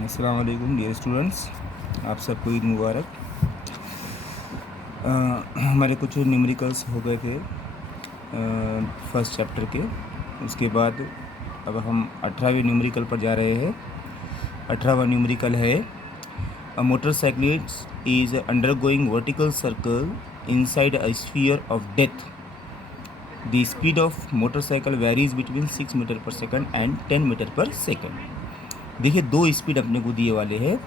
अस्सलाम वालेकुम dear students, आप सबको ईद मुबारक। हमारे कुछ न्यूमेरिकल्स हो गए थे फर्स्ट चैप्टर के। उसके बाद अब हम 18वें न्यूमेरिकल पर जा रहे हैं। 18वां न्यूमेरिकल है a motorcyclist is undergoing vertical circle inside a sphere of death. The speed of motorcycle varies between 6 metre per second and 10 metre per second. देखिए, दो स्पीड अपने को दिए वाले हैं।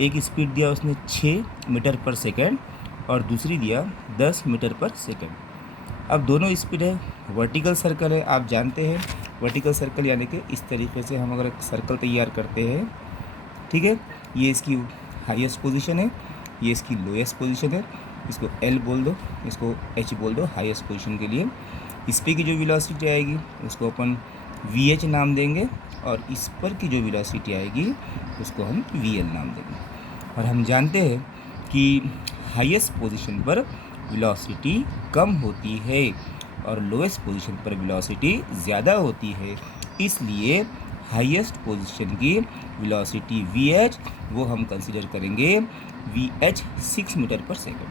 एक स्पीड दिया उसने 6 मीटर पर सेकंड और दूसरी दिया 10 मीटर पर सेकंड। अब दोनों स्पीड है, वर्टिकल सर्कल है। आप जानते हैं वर्टिकल सर्कल यानी कि इस तरीके से हम अगर एक सर्कल तैयार करते हैं, ठीक है, ये इसकी हाईएस्ट पोजीशन है, ये इसकी लोएस्ट पोजीशन है। इसको एल बोल दो, इसको एच बोल दो हाईएस्ट पोजीशन के लिए। इस पे की जो वेलोसिटी आएगी उसको अपन वी एच नाम देंगे और इस पर की जो वेलोसिटी आएगी उसको हम वी एल नाम देंगे। और हम जानते हैं कि हाईएस्ट पोजीशन पर वेलोसिटी कम होती है और लोएस्ट पोजीशन पर वेलोसिटी ज़्यादा होती है, इसलिए हाईएस्ट पोजीशन की वेलोसिटी वी एच वो हम कंसिडर करेंगे V H 6 metre per second,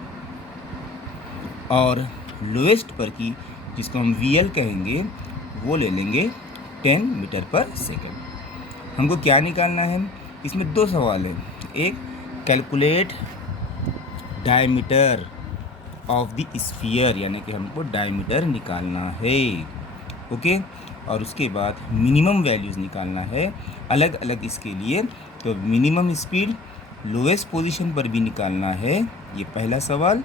और लोएस्ट पर की जिसको हम वी एल कहेंगे वो ले लेंगे 10 मीटर पर सेकंड। हमको क्या निकालना है? इसमें दो सवाल हैं। एक, calculate diameter of the sphere, यानी कि हमको डायमीटर निकालना है, ओके। और उसके बाद मिनिमम वैल्यूज़ निकालना है अलग अलग इसके लिए। तो मिनिमम स्पीड लोएस्ट पोजीशन पर भी निकालना है, ये पहला सवाल,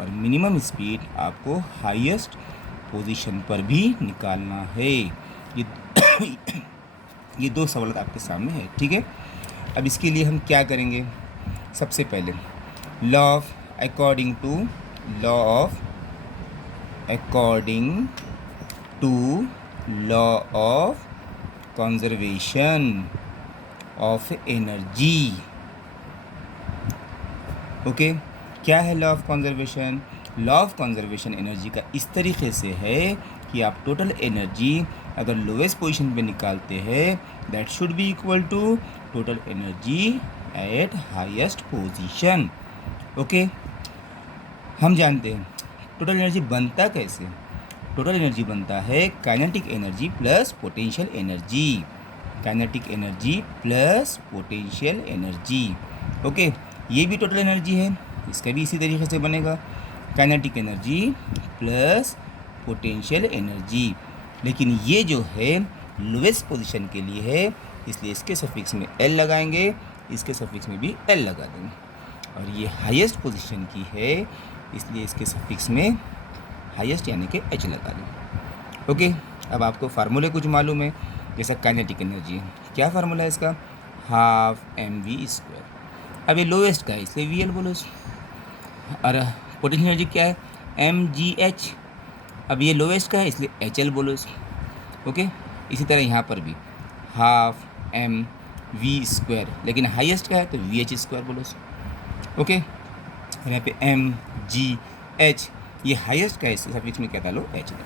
और मिनिमम स्पीड आपको हाईएस्ट पोजीशन पर भी निकालना है। ये ये दो सवाल आपके सामने है, ठीक है। अब इसके लिए हम क्या करेंगे? सबसे पहले law of according to law of conservation of energy, okay. क्या है law of conservation? Law of conservation energy का इस तरीके से है कि आप टोटल एनर्जी अगर लोएस्ट पोजीशन पे निकालते हैं that should be equal to total energy at highest position, okay. हम जानते हैं टोटल एनर्जी बनता कैसे? टोटल एनर्जी बनता है kinetic energy plus potential energy, kinetic energy plus potential energy, okay. ये भी टोटल एनर्जी है, इसका भी इसी तरीके से बनेगा, kinetic energy plus potential energy. लेकिन ये जो है लोएस्ट पोजीशन के लिए है, इसलिए इसके सफिक्स में एल लगाएंगे, इसके सफिक्स में भी एल लगा देंगे। और ये हाईएस्ट पोजीशन की है, इसलिए इसके सफिक्स में हाईएस्ट यानी कि एच लगा दें, ओके। अब आपको फार्मूले कुछ मालूम है, जैसा काइनेटिक एनर्जी है, क्या फार्मूला है इसका? Half M V square. अब ये लोएस्ट का है इसलिए वी एल बोलो इसको। और पोटेंशियल एनर्जी क्या है? M G H. अब ये लोएस्ट का है इसलिए एच एल बोलो इसको, ओके। इसी तरह यहाँ पर भी हाफ एम वी स्क्वायर, लेकिन हाईएस्ट का है तो वी एच स्क्वायर बोलो इसको, ओके। और यहाँ पे एम जी एच, ये हाईएस्ट का है इससे सफिक्स में क्या डालो? एच डालो,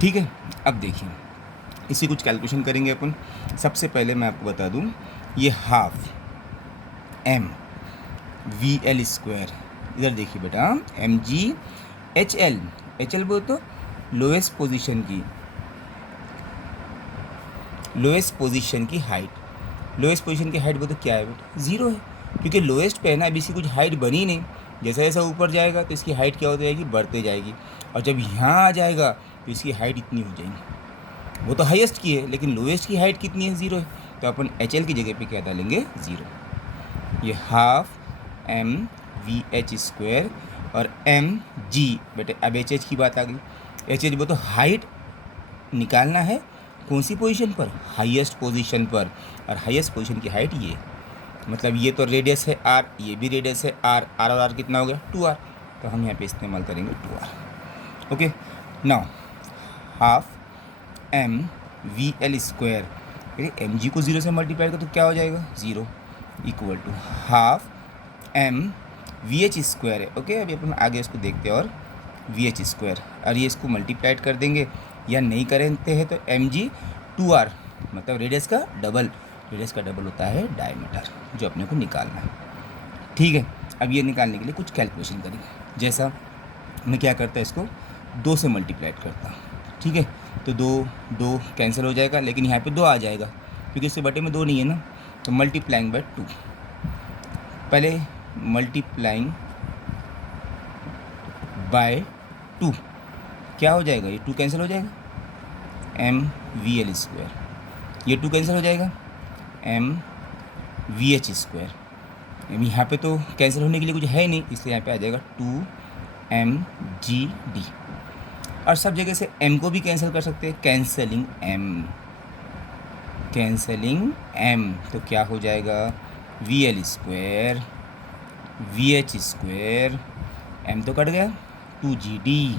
ठीक है। अब देखिए इसी कुछ कैलकुलेशन करेंगे अपन। सबसे पहले मैं आपको बता दूँ, ये half M V L square, इधर देखिए बेटा, एम जी एच एल बोल तो लोएस्ट पोजीशन की हाइट, लोएस्ट पोजीशन की हाइट बोल तो क्या है बेटा? ज़ीरो है, क्योंकि लोएस्ट पे है ना, अभी इसकी कुछ हाइट बनी नहीं। जैसा जैसा ऊपर जाएगा तो इसकी हाइट क्या होती जाएगी? बढ़ते जाएगी, और जब यहाँ आ जाएगा तो इसकी हाइट इतनी हो जाएगी। वो तो हाईएस्ट की है, लेकिन लोएस्ट की हाइट कितनी है? ज़ीरो है, तो अपन एच एल की जगह पे क्या डालेंगे? ज़ीरो। ये half M V H square और एम जी, बेटे अब एच एच की बात आ गई। एच एच वो तो हाइट निकालना है कौन सी पोजीशन पर? हाईएस्ट पोजीशन पर, और हाईएस्ट पोजीशन की हाइट ये, मतलब ये तो रेडियस है आर, ये भी रेडियस है आर, आर और आर कितना हो गया? 2r, तो हम यहाँ पे इस्तेमाल करेंगे 2r, okay. Now half M V L square, M G को ज़ीरो से मल्टीप्लाई कर तो क्या हो जाएगा? Zero, equal to half M V H square है, ओके। अभी अपन आगे इसको देखते हैं, और वी एच स्क्वायर, और ये इसको मल्टीप्लाइड कर देंगे, या नहीं करते हैं तो एम जी 2r, मतलब रेडियस का डबल, रेडियस का डबल होता है डायमीटर, जो अपने को निकालना है। ठीक है, अब ये निकालने के लिए कुछ कैलकुलेशन करेंगे। जैसा मैं क्या करता है, इसको 2 से मल्टीप्लाइड करता हूँ। ठीक है, तो 2 कैंसिल हो जाएगा, लेकिन यहाँ पे 2 आ जाएगा क्योंकि इसके बटे में 2 नहीं है ना। तो मल्टीप्लाइंग बाय 2, पहले मल्टीप्लाइंग बाय 2 क्या हो जाएगा, ये 2 कैंसिल हो जाएगा, mvl²। ये 2 कैंसिल हो जाएगा, mvh²। यहाँ पे तो कैंसिल होने के लिए कुछ है ही नहीं, इसलिए यहाँ पे आ जाएगा 2mgd। और सब जगह से m को भी कैंसिल कर सकते हैं, कैंसलिंग m, तो क्या हो जाएगा, vl², vh², m तो कट गया, 2gd।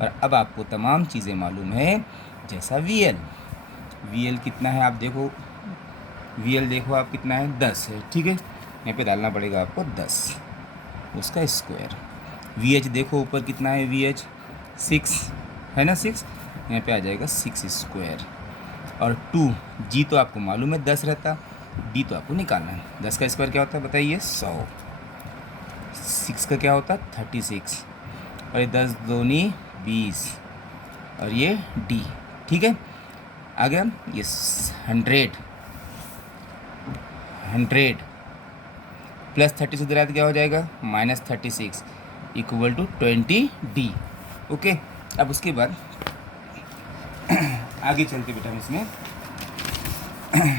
और अब आपको तमाम चीज़ें मालूम है, जैसा vl कितना है आप देखो, vl देखो आप कितना है, 10 है। ठीक है, यहाँ पे डालना पड़ेगा आपको 10, उसका स्क्वायर। vh देखो ऊपर कितना है, vh 6 है ना, 6, यहाँ पे आ जाएगा 6²। और 2g तो आपको मालूम है 10 रहता, d तो आपको निकालना है। 10 का स्क्वायर क्या होता है बताइए, 100। 6 का क्या होता है, 36। और ये 10 दूनी 20, और ये d। ठीक है, आ गया ये 100 प्लस 30 से दिलाते क्या हो जाएगा, -36 इक्वल टू 20d। ओके, अब उसके बाद आगे चलते बेटा हम इसमें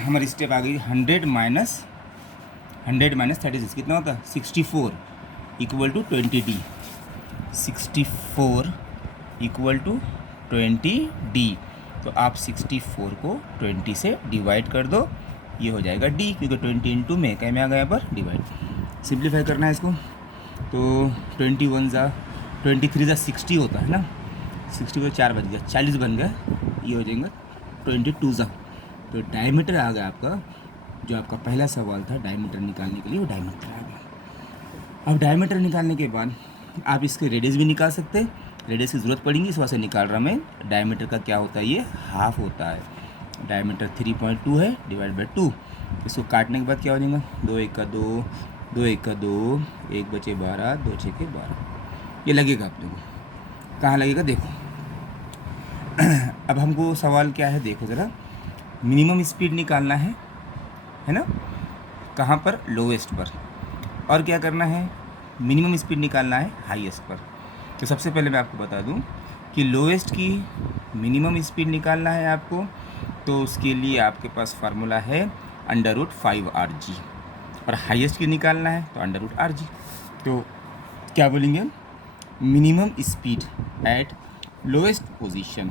हमारी स्टेप आ गई 100 माइनस 36 कितना होता है, 64 equal to 20d। 64 equal to 20d। तो आप 64 को 20 से डिवाइड कर दो, ये हो जाएगा d, क्योंकि 20 इंटू में क्या में आ गया यहाँ पर डिवाइड। सिंप्लीफाई करना है इसको, तो 21 ज़ा 23 ज़ा 60 होता है ना, 60 को 4 बज गया, 40 बन गया, ये हो जाएगा 22 ज़ा। तो डायमीटर आ गया आपका, जो आपका पहला सवाल था डायमीटर निकालने के लिए, वो डायमीटर आ गया। अब डायमीटर निकालने के बाद आप इसके रेडियस भी निकाल सकते हैं, रेडियस की ज़रूरत पड़ेगी, इस वजह से निकाल रहा मैं। डायमीटर का क्या होता है, ये हाफ होता है। डायमीटर 3.2 है, डिवाइड बाई 2। इसको काटने के बाद क्या हो जाएगा, 2 1 का 2, 2 1 का 2, 1 बचे 12, 2 6 के 12। ये लगेगा आप देखो, कहाँ लगेगा देखो। अब हमको सवाल क्या है देखो ज़रा, मिनिमम स्पीड निकालना है ना, कहाँ पर, लोवेस्ट पर। और क्या करना है, मिनिमम स्पीड निकालना है हाईएस्ट पर। तो सबसे पहले मैं आपको बता दूं कि लोवेस्ट की मिनिमम स्पीड निकालना है आपको, तो उसके लिए आपके पास फार्मूला है √5rg। और हाईएस्ट की निकालना है तो √rg। तो क्या बोलेंगे, minimum speed at lowest position.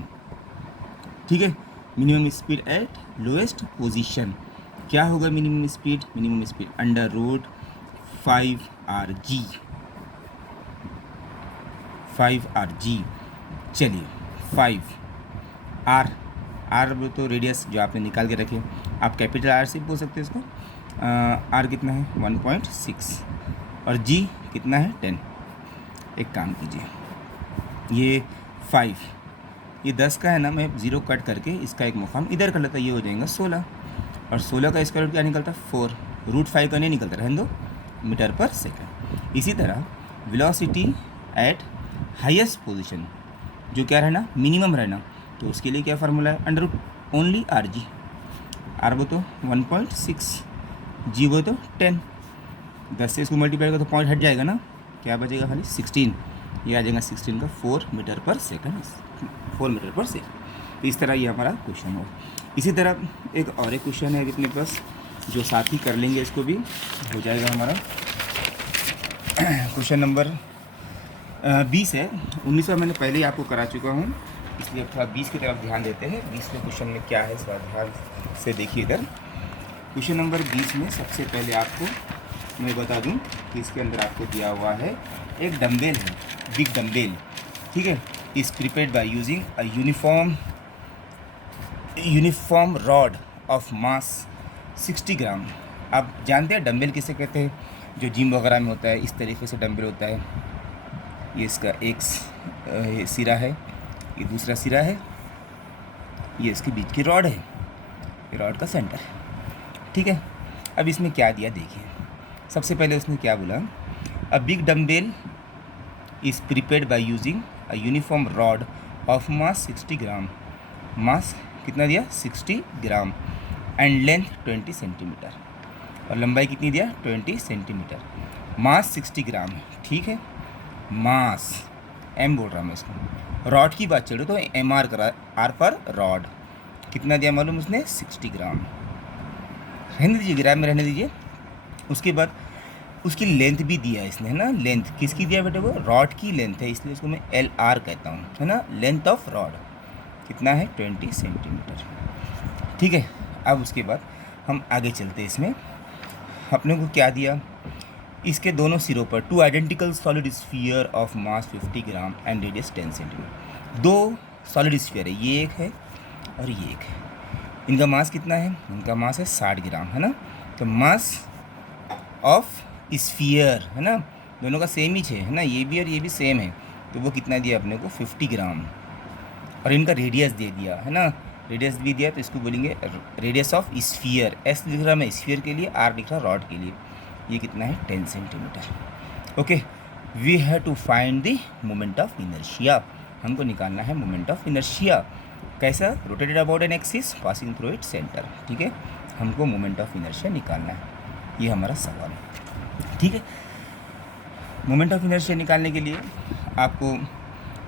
ठीक है, minimum speed at lowest position क्या होगा, मिनिमम स्पीड √5rg। चलिए 5 आर तो रेडियस जो आपने निकाल के रखे, आप कैपिटल आर से बोल सकते हैं इसको। आर कितना है 1.6 और जी कितना है 10। एक काम कीजिए, ये 5, ये 10 का है ना, मैं 0 कट करके इसका एक मुकाम इधर कर लेता, ये हो जाएगा 16। और 16 का स्क्वायर रूट क्या निकलता है 4, √5 का नहीं निकलता, रहने दो, मीटर पर सेकंड। इसी तरह वेलोसिटी एट हाईएस्ट पोजीशन जो क्या रहना, मिनिमम रहना, तो उसके लिए क्या फार्मूला है, √RG। आर वो तो 1.6, जी वो तो 10। 10 से इसको मल्टीप्लाई करो तो पॉइंट हट जाएगा ना, क्या बचेगा खाली 16। ये आ जाएगा 16 का 4 metre per second, 4 metre per second. तो इस तरह ये हमारा क्वेश्चन हो। इसी तरह एक और एक क्वेश्चन है अपने पास, जो साथ ही कर लेंगे, इसको भी हो जाएगा हमारा। क्वेश्चन नंबर 20 है। 19 मैंने पहले ही आपको करा चुका हूँ, इसलिए थोड़ा 20 की तरफ ध्यान देते हैं। 20वें क्वेश्चन में क्या है, थोड़ा ध्यान से देखिए इधर। क्वेश्चन नंबर 20 में सबसे पहले आपको मैं बता दूं कि इसके अंदर आपको दिया हुआ है एक डम्बेल है, बिग डम्बेल। ठीक है, is prepared by using a uniform rod of mass 60 ग्राम। आप जानते हैं डम्बेल किसे कहते हैं, जो जिम वगैरह में होता है, इस तरीके से डम्बेल होता है। ये इसका एक सिरा है, ये दूसरा सिरा है, ये इसके बीच की रॉड है, ये रॉड का सेंटर है। ठीक है। अब इसमें क्या दिया देखिए, सबसे पहले उसने क्या बोला, a big dumbbell is prepared by using a uniform rod of mass 60 ग्राम, मास कितना दिया 60 ग्राम एंड लेंथ 20 सेंटीमीटर, और लंबाई कितनी दिया 20 सेंटीमीटर, मास 60 ग्राम है, ठीक है। मास एम बोल रहा मैं इसको, रॉड की बात चल रही तो एम आर करा, आर फॉर रॉड, कितना दिया मालूम उसने 60 ग्राम, रहने दीजिए ग्राम में रहने दीजिए। उसके बाद उसकी लेंथ भी दिया है इसने, है ना, लेंथ किसकी दिया बेटे, वो रॉड की लेंथ है, इसलिए उसको मैं एल आर कहता हूँ, है ना, लेंथ ऑफ रॉड कितना है 20 सेंटीमीटर, ठीक है। अब उसके बाद हम आगे चलते हैं, इसमें अपने को क्या दिया, इसके दोनों सिरों पर two identical solid sphere of mass 50 gram and radius 10 centimetre, दो सॉलिड स्फीयर है, ये एक है और ये एक है, इनका मास कितना है, इनका मास है 60 ग्राम, है ना, तो मास ऑफ स्फीयर, है ना, दोनों का सेम ही है ना, ये भी और ये भी सेम है, तो वो कितना दिया अपने को 50 ग्राम, और इनका रेडियस दे दिया, है ना, रेडियस भी दिया, तो इसको बोलेंगे रेडियस ऑफ स्फीयर, एस लिख रहा मैं स्फीयर के लिए, आर लिख रहा रॉड के लिए, ये कितना है 10 centimetre. Okay, we have to find the moment of inertia, हमको निकालना है मोमेंट ऑफ इनर्शिया, कैसा, rotated about an axis passing through it centre, ठीक है, हमको मोमेंट ऑफ इनर्शिया निकालना है, ये हमारा सवाल है, ठीक है। मोमेंट ऑफ इनर्शिया निकालने के लिए आपको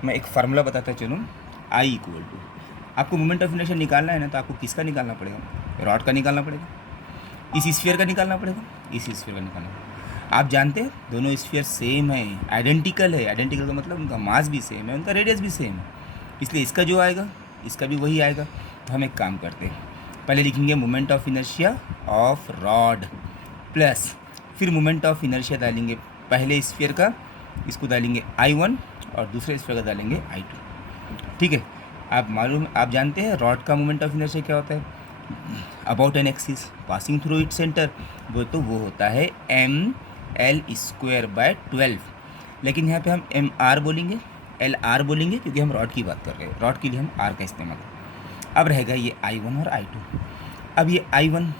मैं एक फार्मूला बताता चलूँ, आई इक्वल टू, आपको मोमेंट ऑफ इनर्शिया निकालना है ना, तो आपको किसका निकालना पड़ेगा, रॉड का निकालना पड़ेगा, इस स्फीयर का निकालना पड़ेगा, इस स्फीयर का निकालना पड़ेगा। आप जानते हैं दोनों स्फीयर सेम है, आइडेंटिकल है, आइडेंटिकल का मतलब उनका मास भी सेम है, उनका रेडियस भी सेम है, इसलिए इसका जो आएगा इसका भी वही आएगा। तो हम एक काम करते हैं, पहले लिखेंगे moment of inertia of rod plus, फिर मोमेंट ऑफ इनर्शिया डालेंगे पहले स्फीयर का, इसको डालेंगे I1 और दूसरे स्फीयर का डालेंगे I2, ठीक है। आप जानते हैं रॉड का मोमेंट ऑफ इनर्शिया क्या होता है, about an axis passing through it centre, वो होता है mL²/12, लेकिन यहाँ पे हम MR बोलेंगे, LR बोलेंगे, क्योंकि हम रॉड की बात कर रहे हैं, रॉड के लिए हम R का इस्तेमाल करें। अब रहेगा ये I1 और I2, अब ये I1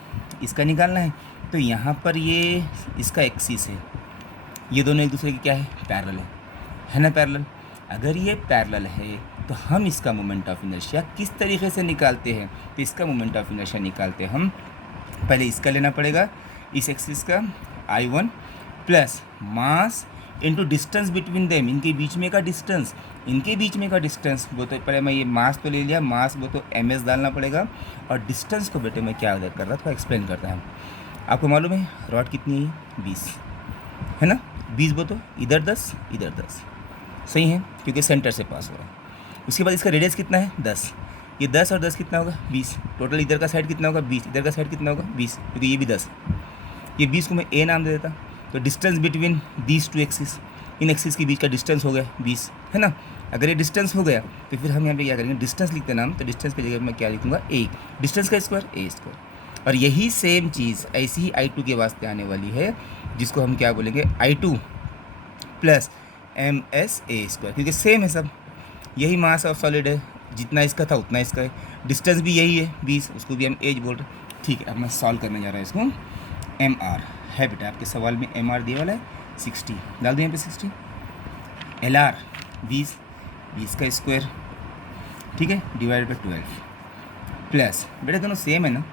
इसका निकालना है, तो यहाँ पर ये इसका एक्सिस है, ये दोनों एक दूसरे की क्या है, पैरेलल है ना, पैरेलल। अगर ये पैरेलल है तो हम इसका मोमेंट ऑफ इनर्शिया किस तरीके से निकालते हैं, तो इसका मोमेंट ऑफ इनर्शिया निकालते हैं हम, पहले इसका लेना पड़ेगा, इस एक्सिस का I1 plus mass into distance between them, इनके बीच में का डिस्टेंस, वो तो पहले मैं ये मास तो ले लिया, मास वो तो ms डालना पड़ेगा, और डिस्टेंस को बेटे मैं क्या उधर कर रहा था एक्सप्लेन करता है। आपको मालूम है रॉड कितनी है 20, है ना, 20 वो तो इधर 10 इधर 10, सही है, क्योंकि सेंटर से पास हो रहा है। उसके बाद इसका रेडियस कितना है 10, ये 10 और 10 कितना होगा 20, टोटल इधर का साइड कितना होगा 20, इधर का साइड कितना होगा 20, क्योंकि ये भी 10, ये 20 को मैं ए नाम दे देता, तो distance between these two axis, in axis के बीच का डिस्टेंस हो गया 20, है ना। अगर ये डिस्टेंस हो गया तो फिर हम यहाँ पे क्या करेंगे, डिस्टेंस लिखते नाम, तो डिस्टेंस की जगह मैं क्या लिखूँगा ए, डिस्टेंस का स्क्वायर ए स्क्वायर, और यही सेम चीज़ ऐसी ही I2 के वास्ते आने वाली है, जिसको हम क्या बोलेंगे I2 प्लस MS(A²), क्योंकि सेम है सब, यही मास ऑफ सॉलिड है, जितना इसका था उतना इसका है, डिस्टेंस भी यही है 20, उसको भी हम एज बोल रहे हैं, ठीक है। अब मैं सॉल्व करने जा रहा हूँ इसको, MR है बेटा आपके सवाल में, MR दिया वाला है 60, डाल दूँ यहाँ पे 60, LR 20 का स्क्वायर, ठीक है, डिवाइड बाई 12 प्लस, बेटा दोनों सेम है ना,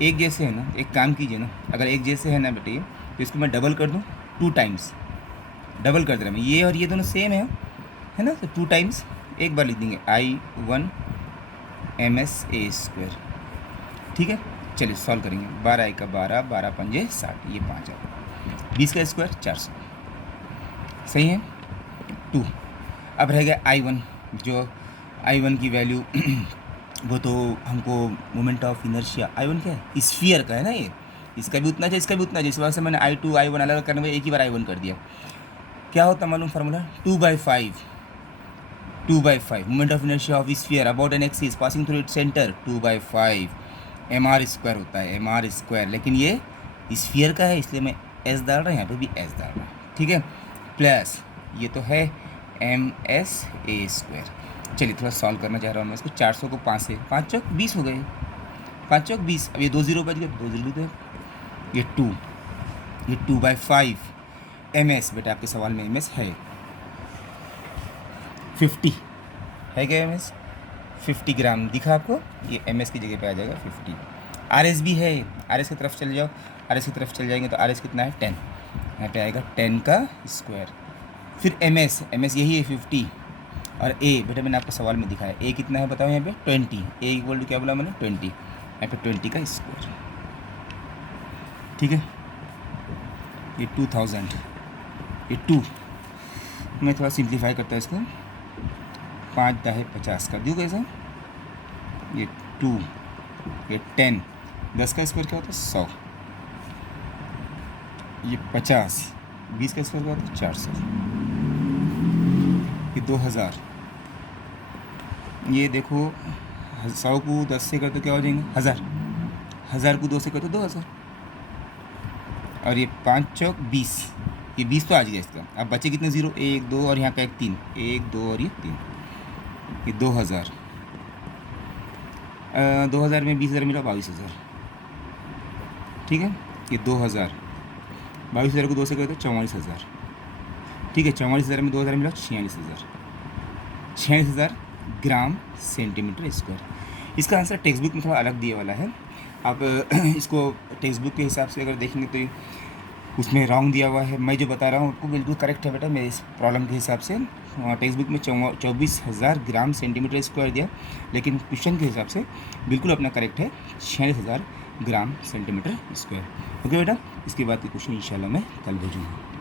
एक जैसे है ना, एक काम कीजिए ना, अगर एक जैसे है ना बेटे, तो इसको मैं डबल कर दूँ, 2 टाइम्स डबल कर दे रहा मैं, ये और ये दोनों सेम है ना, तो 2 टाइम्स एक बार लिख देंगे I1 MS(A²), ठीक है। चलिए सॉल्व करेंगे, 12 का 12, 12 पंजे 60, ये 5 है, 20 का स्क्वायर 400, सही है 2। अब रह गया I1, जो I1 की वैल्यू वो तो हमको मोमेंट ऑफ इनर्शिया, I1 क्या है, स्फीयर का है ना, ये इसका भी उतना है, इसका भी उतना है, इस वजह से मैंने I2 I1 अलग करने में एक ही बार I1 कर दिया। क्या होता मालूम formula, 2/5 moment of inertia of sphere about an axis passing through its centre, 2/5 MR² होता है, MR², लेकिन ये स्फीयर का है इसलिए मैं S डाल रहा हूँ, यहाँ पे भी S डाल रहा हूँ, ठीक है, प्लस ये तो है MS(A²). चलिए थोड़ा सॉल्व करना चाह रहा हूँ मैं इसको, 400 को 5 से 5 चौक 20 हो गए, 5 चौक 20, अब ये 2 जीरो बच गए, 2 जीरो तो ये 2, ये 2/5 ms। बेटा आपके सवाल में ms है 50, है क्या ms? 50 ग्राम दिखा आपको, ये ms की जगह पे आ जाएगा 50। rs भी है, rs की तरफ चले जाओ, rs की तरफ चले जाएंगे तो rs कितना है 10, यहाँ पे आएगा 10 का स्क्वायर। फिर ms यही है 50। और a बेटा मैंने आपको सवाल में दिखाया a कितना है बताओ, यहाँ पे 20, a इक्वल टू क्या बोला मैंने 20, यहाँ पे 20 का स्क्वायर। ठीक है, ये 2000, ये 2, मैं थोड़ा सिंप्लीफाई करता हूँ इसको, 5 दाहे 50 कर दूँ कैसा, ये 2, ये 10, 10 का स्क्वायर क्या होता है 100, ये 50, 20 का स्क्वायर क्या होता है 400, ये 2000, ये देखो 100 को 10 से कर तो क्या हो जाएंगे 1000, 1000 को 2 से कर तो 2000, और ये 5 चौक 20, ये 20 तो आ गया इसका। अब बचे कितने जीरो, 1 2 और यहाँ का एक 3, 1 2 और ये 3, ये 2000, 2000 में 20,000 मिला 22,000। ठीक है, ये 2000, 22,000 को 2 से करते 44,000। ठीक है, 44,000 में 2000 मिला 46,000, 46,000 ग्राम सेंटीमीटर स्क्वायर। इसका आंसर टेक्स्ट बुक में थोड़ा अलग दिए वाला है। आप इसको टेक्स्ट बुक के हिसाब से अगर देखेंगे तो उसमें रॉन्ग दिया हुआ है, मैं जो बता रहा हूँ वो बिल्कुल करेक्ट है बेटा मेरे इस प्रॉब्लम के हिसाब से। टेक्स्ट बुक में 24,000 ग्राम सेंटीमीटर स्क्वायर दिया, लेकिन क्वेश्चन के हिसाब से बिल्कुल अपना करेक्ट है 46,000 ग्राम सेंटीमीटर स्क्वायर। ओके बेटा, इसके बाद के क्वेश्चन इंशाल्लाह मैं कल भेजूँगा।